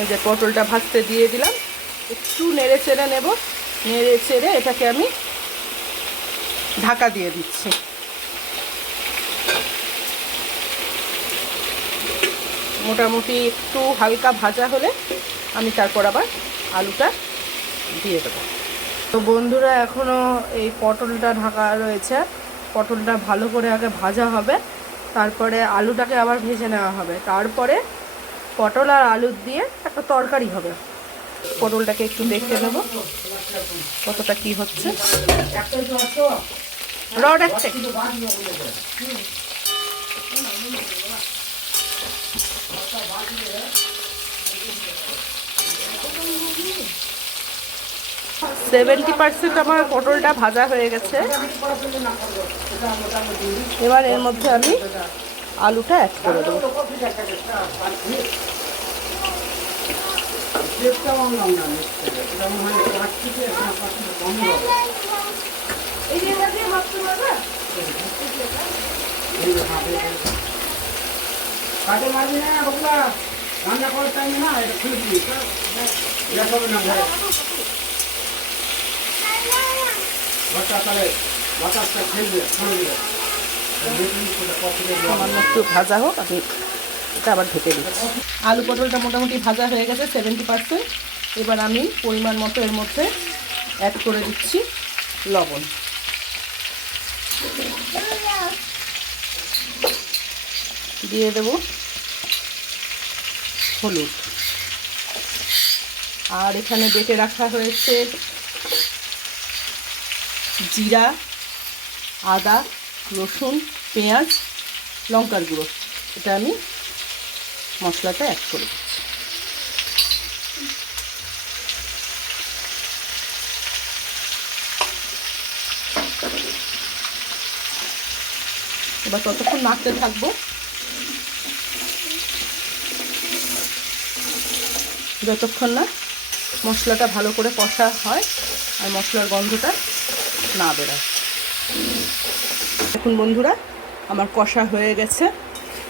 এই যে পটলটা ভাজতে দিয়ে দিলাম। একটু নেড়ে চেড়ে নেব। নেড়ে চেড়ে এটাকে আমি ঢাকা দিয়ে দিচ্ছি। মোটামুটি একটু হালকা ভাজা হলে আমি তারপর আবার আলুটা দিয়ে দেবো। তো বন্ধুরা এখনও এই পটলটা ঢাকা রয়েছে। পটলটা ভালো করে আগে ভাজা হবে। তারপরে আলুটাকে আবার ভেজে নেওয়া হবে। তারপরে পটল আর আলু দিয়ে একটা তরকারি হবে। পটলটাকে একটু দেখে নেব কতটা কি হচ্ছে। রড একটা সেভেন্টি পার্সেন্ট আমার পটলটা ভাজা হয়ে গেছে। এবার এর মধ্যে আমি আলুটা অ্যাড করে দেবো কাটে বাতাসটা খেলবে খুলে দিবে সামান্য একটু ভাজা হোক, আমি এটা আবার ঢেকে দিচ্ছি। আলু পটলটা মোটামুটি ভাজা হয়ে গেছে সেভেন্টি পার্সেন্ট এবার আমি পরিমাণ মতো এর মধ্যে অ্যাড করে দিচ্ছি লবণ। দিয়ে দেব হলুদ। আর এখানে বেটে রাখা হয়েছে জিরা, আদা রসুন, পেঁয়াজ, লঙ্কার গুঁড়ো। এটা আমি মশলাটা অ্যাড করে দিচ্ছি। এবার ততক্ষণ নাড়তে থাকব। যতক্ষণ না মশলাটা ভালো করে কষা হয় আর মশলার গন্ধটা না বেরোয়। দেখুন বন্ধুরা আমার কষা হয়ে গেছে।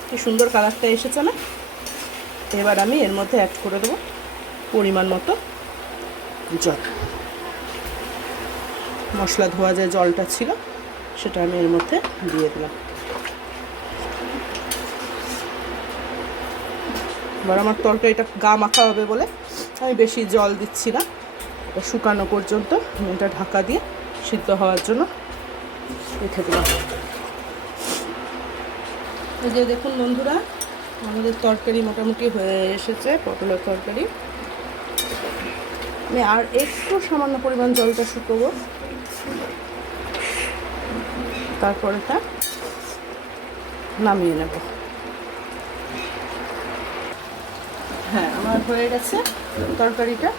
কি সুন্দর কালারটা এসেছে না? এবার আমি এর মধ্যে অ্যাড করে দেবো পরিমাণ মতো। জল মশলা ধোয়া যে জলটা ছিল সেটা আমি এর মধ্যে দিয়ে দিলাম। এবার আমার তরকারিটা গা মাখা হবে বলে আমি বেশি জল দিচ্ছি না। এটা শুকানো পর্যন্ত এটা ঢাকা দিয়ে সিদ্ধ হওয়ার জন্য এই যে দেখুন বন্ধুরা, আমাদের তরকারি মোটামুটি হয়ে এসেছে, পটলের তরকারি। আমি আর একটু সামান্য পরিমাণ জলটা শুকোবো। তারপরে তা নামিয়ে নেব। হ্যাঁ আমার হয়ে গেছে তরকারিটা।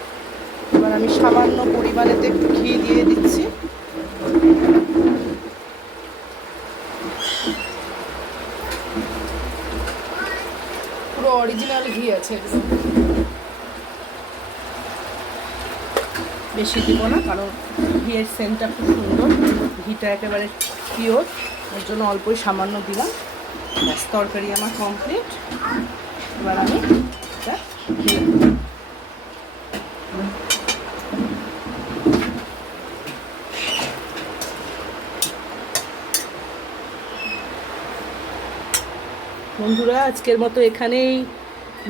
এবার আমি সামান্য পরিমাণেতে একটু ঘি দিয়ে দিচ্ছি। অরিজিনাল ঘি আছে। বেশি দিব না, কারণ ঘিয়ের সেন্টটা খুব সুন্দর। ঘিটা একেবারে পিওর ওর জন্য অল্পই সামান্য দিলাম। তরকারি আমার কমপ্লিট এবার আমি এটা বন্ধুরা, আজকের মতো এখানেই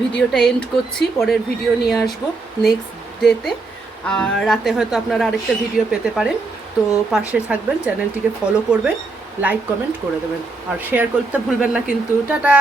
ভিডিওটা এন্ড করছি। পরের ভিডিও নিয়ে আসব নেক্সট ডেতে আর রাতে হয়তো আপনারা আরেকটা ভিডিও পেতে পারেন। তো পাশে থাকবেন চ্যানেলটিকে ফলো করবেন লাইক কমেন্ট করে দেবেন। আর শেয়ার করতে ভুলবেন না কিন্তু। টাটা!